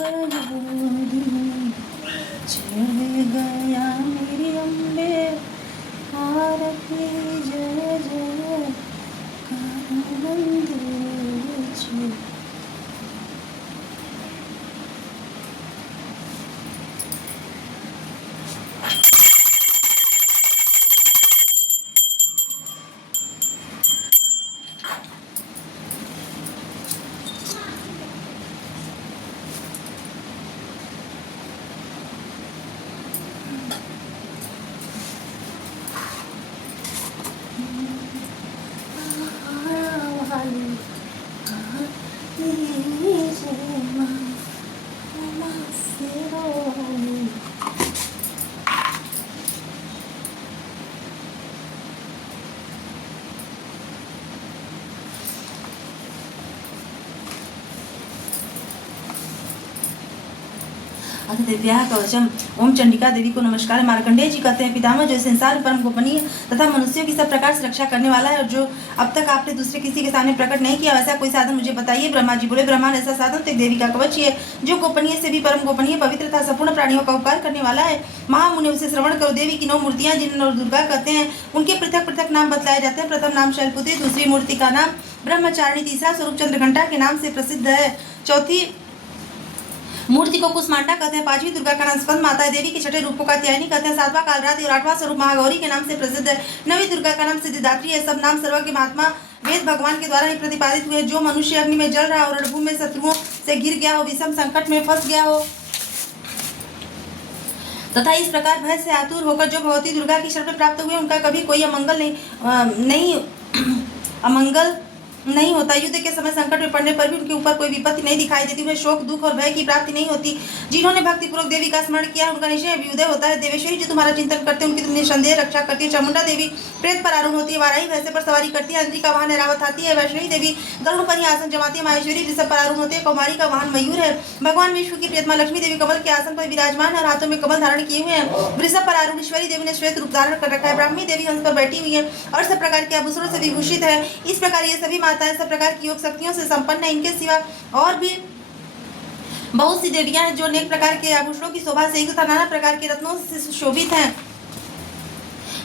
चढ़ गया मेरी अम्बे आरती जय जय मंदिर छे। अथ दिव्या कवचम। ओम चंडिका देवी को नमस्कार। मार्कंडेय जी कहते हैं, पितामह जो संसार परम गोपनीय तथा मनुष्यों की सब प्रकार से रक्षा करने वाला है और जो अब तक आपने दूसरे किसी के सामने प्रकट नहीं किया, वैसा कोई साधन मुझे बताइए। ब्रह्मा जी बोले, ब्रह्मांड ऐसा साधन तो एक देवी का कवच ही है जो गोपनीय से भी परम गोपनीय पवित्र तथा संपूर्ण प्राणियों का उपकार करने वाला है। महामुनि उसे श्रवण करो। देवी की 9 मूर्तियां जिन्हें नौ दुर्गा कहते हैं, उनके पृथक पृथक नाम बतलाए जाते हैं। प्रथम नाम शैलपुत्री, दूसरी मूर्ति का नाम ब्रह्मचारिणी, तीसरा स्वरूप चंद्रघंटा के नाम से प्रसिद्ध है, चौथी मूर्ति को कुसमांडा कहते हैं, पांचवी दुर्गा का नाम स्कंद माता है, देवी के छठे रूपों का त्यायनी कहते हैं, सातवां कालरात्रि और 8वां स्वरूप महागौरी के नाम से प्रसिद्ध है, नवी दुर्गा का नाम सिद्धिदात्री है। सब नाम सर्वज्ञ महात्मा वेद भगवान के द्वारा ही प्रतिपादित हुए। जो मनुष्य अग्नि में जल रहा हो, रणभूमि में शत्रुओं से गिर गया हो, विषम संकट में फंस गया हो तथा इस प्रकार भय से आतुर होकर जो भगवती दुर्गा की शरण प्राप्त हुए, उनका कभी कोई अमंगल नहीं होता। युद्ध के समय संकट में पड़ने पर भी उनके ऊपर कोई विपत्ति नहीं दिखाई देती। उन्हें शोक, दुख और भय की प्राप्ति नहीं होती। जिन्होंने भक्तिपूर्वक देवी का स्मरण किया, उनका निश्चय अभ्युदय होता है। देवेश्वरी जो तुम्हारा चिंतन करते हैं, उनकी तुम निसंदेह रक्षा करती है। चामुंडा देवी प्रेत पर आरूढ़ होती है, वाराही भैंसे पर सवारी करती है, अंत्री का वाहन ऐरावत हाथी है, वैष्णवी देवी गरुड़ पर ही आसन जमाती है, माहेश्वरी ऋषभ पर आरूढ़ होती है, कौमारी का वाहन मयूर है। भगवान विष्णु की प्रियतमा लक्ष्मी देवी कमल के आसन पर विराजमान है और हाथों में कमल धारण किए हुए हैं। वृषभ पर आरूढ़ ईश्वरी देवी ने श्वेत रूप धारण कर रखा है। ब्राह्मी देवी हंस पर बैठी हुई है और सब प्रकार के आभूषणों से विभूषित है। इस प्रकार ये सभी माताएं सब प्रकार की योग शक्तियों से संपन्न है। इनके सिवा और भी बहुत सी देवियां हैं जो अनेक प्रकार के आभूषणों की शोभा से तथा नाना प्रकार के रत्नों से सुशोभित हैं।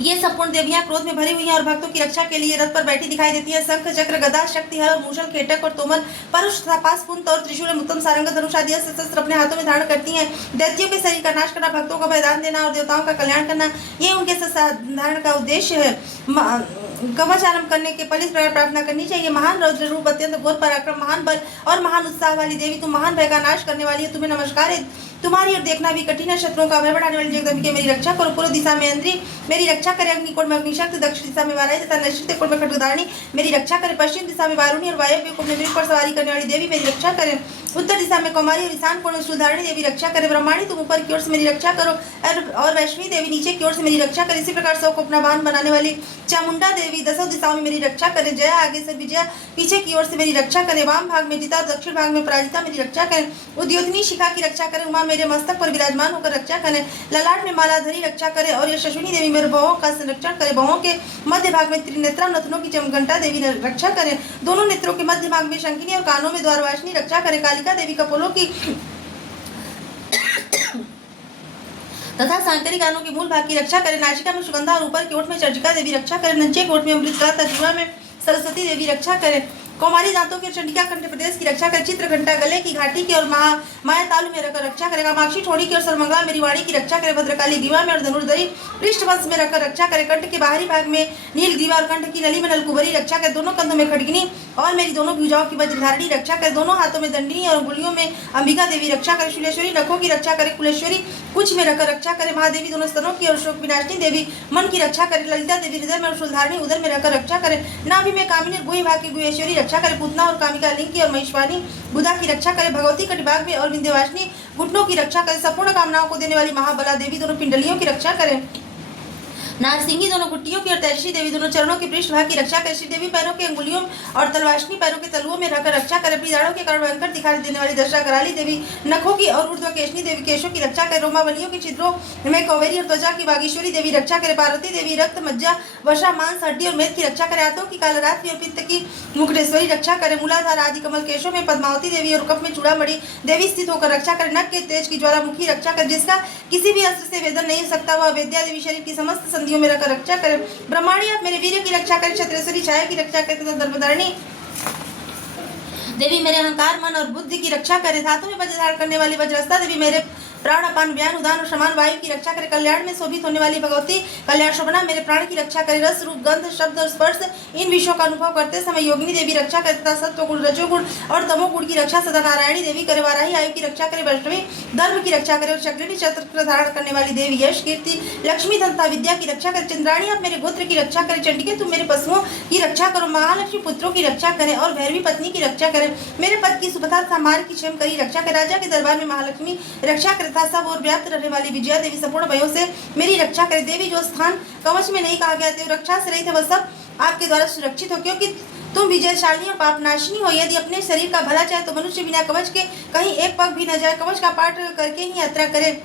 ये संपूर्ण देवियां क्रोध में भरी हुई हैं और भक्तों की रक्षा के लिए रथ पर बैठी दिखाई देती हैं। शंख, चक्र, गदा, शक्तिहर और मूषल, खेटक और तोमर, परुष, पास, पुंत और त्रिशूल, मुत्तम, सारंग, धनुष आदि शस्त्र अपने हाथों में धारण करती हैं। दैत्यों के शरीर का नाश करना, भक्तों को बलिदान देना और देवताओं का कल्याण करना, ये उनके धारण का उद्देश्य है। कवच आरंभ करने के पहले इस प्रकार प्रार्थना करनी चाहिए। महान रौद्र रूप, अत्यंत घोर पराक्रम, महान बल और महान उत्साह वाली देवी, तुम महान भय का नाश करने वाली है, तुम्हें नमस्कार है। तुम्हारी ओर देखना भी कठिन है। शत्रुओं का भय बढ़ाने वाली जगदम्बिके मेरी रक्षा करो। पूर्व दिशा में इंद्री मेरी रक्षा करे, अग्निकोण में अग्निशक्ति, दक्षिण दिशा में वाराही तथा नैश्चित कोण में खड्गधारिणी मेरी रक्षा करे, पश्चिम दिशा में वारुणी और वायव्य कोण में मृग पर सवारी करने वाली देवी मेरी रक्षा करे, उत्तर दिशा में कौमारी और ईशान कोण में शूलधारिणी देवी रक्षा करे, ब्रह्माणी तुम ऊपर की ओर से मेरी रक्षा करो और वैष्णवी देवी नीचे की ओर से मेरी रक्षा करे। इसी प्रकार सबको अपना वाहन बनाने वाली चामुंडा देवी दसों दिशाओं में मेरी रक्षा करे। जया आगे से विजया पीछे की ओर से मेरी रक्षा करे, वाम भाग में जिता, दक्षिण भाग में पराजिता मेरी रक्षा करे, उद्योतनी शिखा की रक्षा करे, उमा मेरे मस्तक पर विराजमान होकर रक्षा करे, ललाट में मालाधरी रक्षा करे और यशस्विनी देवी मेरे भवों का संरक्षण करे। भवों के मध्य भाग में त्रिनेत्रा नथनों की चमघंटा देवी रक्षा करे, दोनों नेत्रों के मध्य भाग में शंकिनी और कानों में द्वारवासिनी रक्षा करे, कालिका देवी कपोलों की तथा सांकरी कानों के मूल भाग की रक्षा करे, नासिका में सुगंधा और ऊपर की ओठ में चर्चिका देवी रक्षा करे, नीचे की ओठ में अमृत तथा जीवा में सरस्वती देवी रक्षा करे, कौमारी दांतों के चंडिका कंठ प्रदेश की रक्षा करे, चित्र घंटा गले की घाटी की और माया तालु में रखकर रक्षा करे, कामाक्षी ठोड़ी की और सर्वमंगला मेरी वाणी की रक्षा करे, भद्रकाली ग्रीवा में और धनुर्धरी पृष्ठवंश में रखकर रक्षा करे, कंठ के बाहरी भाग में नील ग्रीवा और कंठ की नली में नलकुबरी रक्षा करे, दोनों कंधों में खड़गिनी और मेरी दोनों भुजाओं की वज्रधारिणी रक्षा करे, दोनों हाथों में दंडिनी और अंगुलियों में अंबिका देवी रक्षा करे, शूलेश्वरी नखों की रक्षा करे, कुलेश्वरी कुछ में रखकर रक्षा करे, महादेवी दोनों स्तनों की और शोक विनाशिनी देवी मन की रक्षा करे, ललिता देवी हृदय में और शूलधारिणी उदर में रखकर रक्षा करे, नाभि में कामिनी और गुही भाग की गुहेश्वरी रक्षा करे, पूतना और कामिका लिंग की और महिष्वानी बुधा की रक्षा करे, भगवती कटिभाग में और विंध्यवासिनी घुटनों की रक्षा करे, संपूर्ण कामनाओं को देने वाली महाबला देवी दोनों पिंडलियों की रक्षा करे, नारसिंगी दोनों गुट्टियों की और तैशी देवी दोनों चरणों के पृष्ठभाग की रक्षा करे। श्री देवी पैरों की अंगुलियों और तलवाशनी पैरों के तलुओं में रखकर रक्षा करे। अपनी दाढ़ों के कारण भयंकर दिखाई देने वाली दशा कराली देवी नखों की और ऊर्ध्व केशनी देवी केशों की रक्षा करे। रोमावलियों के छिद्रों में कौवेरी और त्वचा की बागेश्वरी देवी रक्षा करे। पार्वती देवी रक्त मज्जा वसा मांस हड्डी और मेद की रक्षा करे। हाथों की कालरात्रि और पित्त की मुकुटेश्वरी रक्षा करे। मूलाधार आदि कमल केशों में पद्मावती देवी और कप में चूड़ामणि देवी स्थित होकर रक्षा करे। नख के तेज की ज्वालामुखी रक्षा करे। जिसका किसी भी अस्त्र से वेदन नहीं हो सकता वह विद्या देवी शरीर की समस्त संधियों में रखकर रक्षा करे। ब्रह्माणी आप मेरे वीर की रक्षा करे। क्षत्रेश्वरी छाया की रक्षा करे तथा धर्मधारिणी देवी मेरे अहंकार मन और बुद्धि की रक्षा करे। धातु में वज्र धारण करने वाली वज्रस्ता देवी मेरे प्राण अपान व्यान उदान और समान वायु की रक्षा करे। कल्याण में शोभित होने वाली भगवती कल्याण शोभना मेरे प्राण की रक्षा करे। रस रूप गंध शब्द और स्पर्श इन विषयों का अनुभव करते समय योगिनी देवी रक्षा करे तथा सत्व गुण रजोगुण और तमोगुण की रक्षा सदा नारायणी देवी करे। वाराही आयु की रक्षा करे। वैष्णवी धर्म की रक्षा करे और चक्रिणी चक्र धारण करने वाली देवी यश कीर्ति लक्ष्मी धनता विद्या की रक्षा करे। चंद्राणी आप मेरे गोत्र की रक्षा करे। चंडिके तुम मेरे पशुओं की रक्षा करो। महालक्ष्मी पुत्रों की रक्षा करे और भैरवी पत्नी की रक्षा करे। मेरे पद की सुपथा तथा मार्ग की क्षेम करी रक्षा करे। राजा के दरबार में महालक्ष्मी रक्षा करे तथा सब और व्याप्त रहने वाली विजया देवी संपूर्ण भयों से मेरी रक्षा करे। देवी जो स्थान कवच में नहीं कहा गया थे रक्षा से रहित है वह सब आपके द्वारा सुरक्षित हो, क्योंकि तुम विजयशालिनी और पापनाशिनी हो। यदि अपने शरीर का भला चाहे तो मनुष्य बिना कवच के कहीं एक पग भी न जाए। कवच का पाठ करके ही यात्रा करे।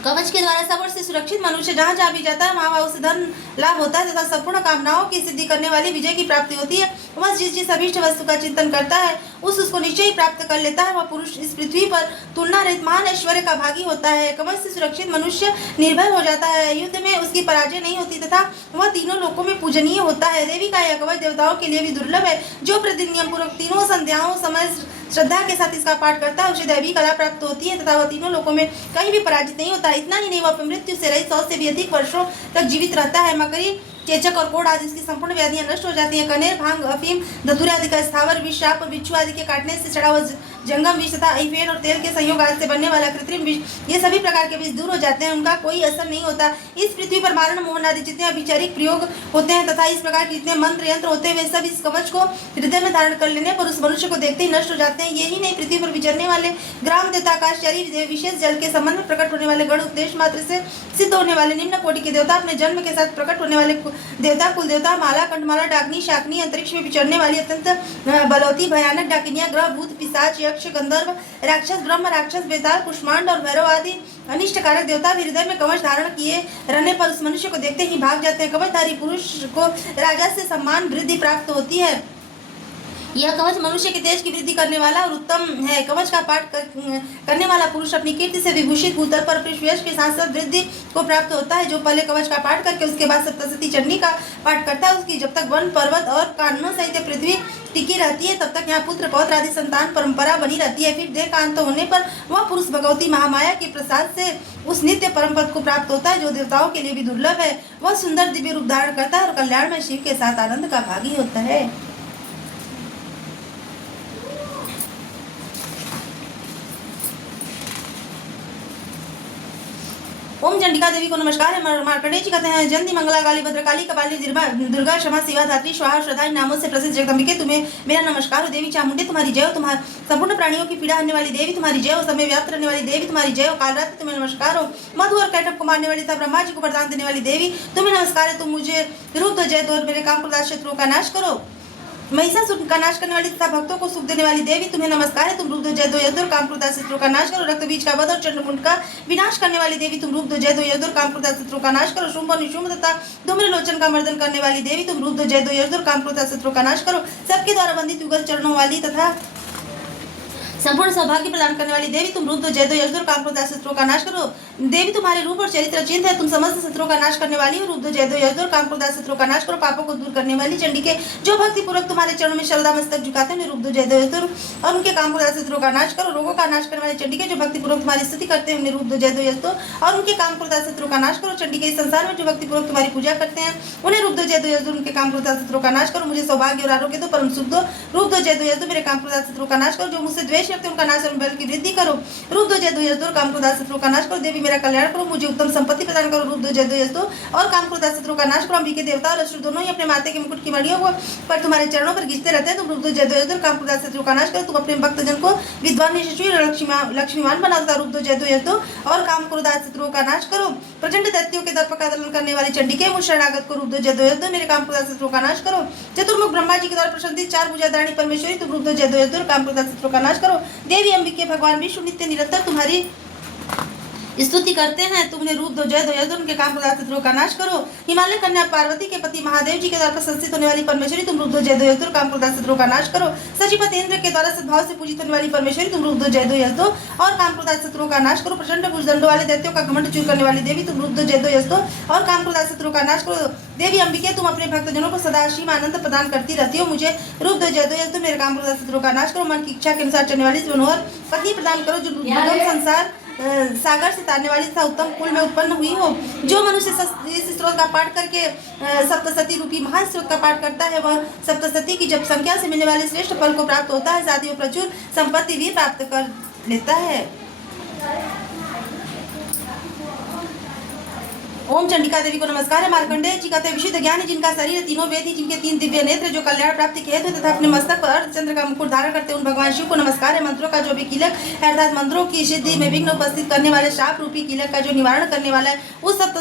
कवच के द्वारा सब ओर से सुरक्षित मनुष्य जहाँ जहाँ भी जाता है वहाँ उसे धन लाभ होता है तथा संपूर्ण कामनाओं की सिद्धि करने वाली विजय की प्राप्ति होती है। वह जिस अभीष्ट वस्तु का चिंतन करता है उसको निश्चय ही प्राप्त कर लेता है। वह पुरुष इस पृथ्वी पर तुलना रहित महान ऐश्वर्य का भागी होता है। कवच से सुरक्षित मनुष्य निर्भय हो जाता है। युद्ध में उसकी पराजय नहीं होती तथा वह तीनों लोकों में पूजनीय होता है। देवी का यह कवच देवताओं के लिए भी दुर्लभ है। जो प्रतिदिन नियम पूर्वक तीनों संध्याओं समय श्रद्धा के साथ इसका पाठ करता है उसे दैवी कला प्राप्त होती है तथा वह तीनों लोकों में कहीं भी पराजित नहीं होता। इतना ही नहीं वह मृत्यु से रहित 100 से भी अधिक वर्षों तक जीवित रहता है। मकरी चेचक और कोढ़ आदि इसकी संपूर्ण व्याधियां नष्ट हो जाती हैं। कनेर भांग अफीम धतूरे आदि का स्थावर विष शाप और बिच्छू आदि के काटने से चढ़ा हुआ जंगम विष तथा आइफेन और तेल के संयोग आदि से बनने वाला कृत्रिम विष ये सभी प्रकार के विष दूर हो जाते हैं। उनका कोई असर नहीं होता। इस पृथ्वी पर मारण मोहन आदि जितने अभिचारिक प्रयोग होते हैं तथा इस प्रकार के जितने मंत्र यंत्र होते हैं वे सब इस कवच को हृदय में धारण कर लेने पर उस मनुष्य को देखते ही नष्ट हो जाते हैं। यही नहीं पृथ्वी पर विचरने वाले ग्राम देवता आकाशचारी विशेष जल के संबंध में प्रकट होने वाले गण उपदेश मात्र से सिद्ध होने वाले निम्न कोटि के देवता अपने जन्म के साथ प्रकट होने वाले देवता कुल देवता माला कंठमाला डाकनी शाकनी अंतरिक्ष में विचरने वाली अत्यंत बलवती भयानक डाकिनियां ग्रह भूत पिशाच यक्ष गंधर्व राक्षस ब्रह्म राक्षस बेताल कुष्मांड और भैरव आदि अनिष्टकारक देवता भी हृदय में कवच धारण किए रहने पर उस मनुष्य को देखते ही भाग जाते हैं। कवचधारी पुरुष को राजा से सम्मान वृद्धि प्राप्त होती है। यह कवच मनुष्य के तेज की वृद्धि करने वाला और उत्तम है। कवच का पाठ करने वाला पुरुष अपनी कीर्ति से विभूषित भूतल पर यश के साथ साथ वृद्धि को प्राप्त होता है। जो पहले कवच का पाठ करके उसके बाद सप्तशती चंडी का पाठ करता है उसकी जब तक वन पर्वत और काननों सहित पृथ्वी टिकी रहती है तब तक यहाँ पुत्र पौत्र आदि संतान परंपरा बनी रहती है। फिर देह का अंत होने पर वह पुरुष भगवती महामाया के प्रसाद से उस नित्य परम पद को प्राप्त होता है जो देवताओं के लिए भी दुर्लभ है। वह सुंदर दिव्य रूप धारण करता है और कल्याण में शिव के साथ आनंद का भागी होता है। ओम चंडिका देवी को नमस्कार है। मार्कंडेय जी कहते हैं जयंती मंगला काली भद्रकाली कपाली दुर्गा क्षमा शिवा धात्री स्वाहा श्रद्धा इन नामों से प्रसिद्ध जगदम्बिके तुम्हें मेरा नमस्कार हो। देवी चामुंडे तुम्हारी जय हो। तुम्हारे संपूर्ण प्राणियों की पीड़ा हरने वाली देवी तुम्हारी जय हो। समय व्याप्त रहने वाली देवी तुम्हारी जय हो। कालरात्रि तुम्हें नमस्कार हो। मधु और कैटअप को मारने वाली तथा ब्रह्मा जी को वरदान देने वाली देवी तुम्हें नमस्कार है। तुम मुझे रूप दो जय दो और मेरे काम प्रदान शत्रुओं का नाश करो। महिषासुर का नाश करने वाली तथा भक्तों को सुख देने वाली देवी तुम्हें नमस्कार है। तुम रूप दो जय दो यदुर काम क्रोधा शत्रुओं का नाश करो। रक्त बीज का वध और चंद्रमुंड का विनाश करने वाली देवी तुम रूप दो जय दो यदुर काम क्रोधा शत्रुओं का नाश करो। शुंभ और निशुंभ तथा धूम्रलोचन का मर्दन करने वाली देवी तुम रूप दो जय दो यदुर काम क्रोधा शत्रुओं का नाश करो। सबके द्वारा वंदित युगल चरणों वाली तथा संपूर्ण सौभाग्य प्रदान करने वाली देवी तुम रूप दो जय दो यशोर काम क्रोध शत्रुओं का नाश करो। देवी तुम्हारे रूप और चरित्र चिन्ह है। तुम समस्त शत्रुओं का नाश करने वाली हो। रूप दो जय दो यशोर काम क्रोध शत्रुओं का नाश करो। पापों को दूर करने वाली चंडिके जो भक्ति पूर्वक तुम्हारे चरणों में श्रद्धा मस्तक झुकाते हैं रूप दो जय दो यशोर और उनके काम क्रोध शत्रुओं का नाश करो। रोगों का नाश करने वाली चंडिके जो भक्ति पूर्वक तुम्हारी स्तुति करते हैं रूप दो जय दो यशोर और उनके काम क्रोध शत्रुओं का नाश करो। चंडिके इस संसार में जो भक्ति पूर्वक तुम्हारी पूजा करते हैं उन्हें रूप दो जय दो यशोर उनके काम क्रोध शत्रुओं का नाश करो। मुझे सौभाग्य और आरोग्य दो परम सुख दो। रूप दो जय दो यशोर मेरे काम क्रोध शत्रुओं का नाश करो। जो मुझसे द्वेष शेष रखते उनका नाश और बल की वृद्धि करो। रूप 2 जय 2 यश 2 काम क्रोध आदि शत्रुओं का नाश करो। देवी मेरा कल्याण करो, मुझे उत्तम संपत्ति प्रदान करो। रूप 2 जय 2 यश 2 और काम क्रोध आदि शत्रुओं का नाश करो। अंबिके देवता और असुर दोनों ही अपने माथे के मुकुट की मणियों को पर तुम्हारे चरणों पर घिसते रहते हैं। तुम रूप 2 जय 2 यश 2 काम क्रोध आदि शत्रुओं का नाश करो। तुम अपने भक्तजन को विद्वान यशस्वी और लक्ष्मीवान बनाता। रूप 2 जय 2 यश 2 और काम क्रोध आदि शत्रुओं का नाश करो। प्रचंड दैत्यों के दर्प का दलन करने वाली चंडिके मुझ शरणागत को रूप 2 जय 2 यश 2 मेरे काम क्रोध आदि शत्रुओं का नाश करो। चतुर्मुख ब्रह्मा जी के द्वारा प्रशंसित 4 भुजाधारिणी परमेश्वरी तुम रूप 2 जय 2 यश 2 काम क्रोध आदि शत्रुओं का नाश करो। देवी अंबिके भगवान विष्णु नित्य निरंतर तुम्हारी स्तुति करते हैं। तुमने रूप 2 जय 2 यश 2 उनके काम क्रोध आदि शत्रुओं का नाश करो। हिमालय कन्या पार्वती के पति महादेव जी के द्वारा प्रशंसित होने वाली परमेश्वरी तुम रूप 2 जय 2 यश 2 काम क्रोध आदि शत्रुओं का नाश करो। सचिपति इंद्र के द्वारा सद्भाव से पूजित होने वाली परमेश्वरी तुम रूप 2 जय 2 यश 2 और काम क्रोध आदि शत्रुओं का नाश करो। प्रचंड भुजदंडों वाले दैत्यों का घमंड चूर करने वाली देवी तुम रूप 2 जय 2 यश 2 और काम क्रोध आदि शत्रुओं का नाश करो। देवी अंबिके तुम अपने भक्तजनों को सदा असीम आनंद प्रदान करती रहती हो। मुझे रूप 2 जय 2 यश 2 मेरे काम क्रोध आदि शत्रुओं का नाश करो। मन की इच्छा के अनुसार चलने वाली मनोहर पत्नी प्रदान करो जो दुर्गम संसार सागर से तारने वाली तथा उत्तम कुल में उत्पन्न हुई हो। जो मनुष्य इस स्त्रोत का पाठ करके सप्तशती रूपी महान स्त्रोत का पाठ करता है वह सप्तशती की जब संख्या से मिलने वाले श्रेष्ठ फल को प्राप्त होता है, साथ ही वो प्रचुर संपत्ति भी प्राप्त कर लेता है। ओम चंडिका देवी को नमस्कार है। मार्कंडेय जी कहते हैं विशुद्ध ज्ञान जिनका शरीर तीनों वेद ही, जिनके 3 दिव्य नेत्र, जो कल्याण प्राप्ति के हेतु तथा अपने मस्तक पर अर्धचंद्र का मुकुट धारण करते उन भगवान शिव को नमस्कार है। मंत्रों का जो भी कीलक है अर्थात मंत्रों की सिद्धि में विघ्न उपस्थित करने वाले शाप रूपी कीलक का जो निवारण करने वाला है उस सब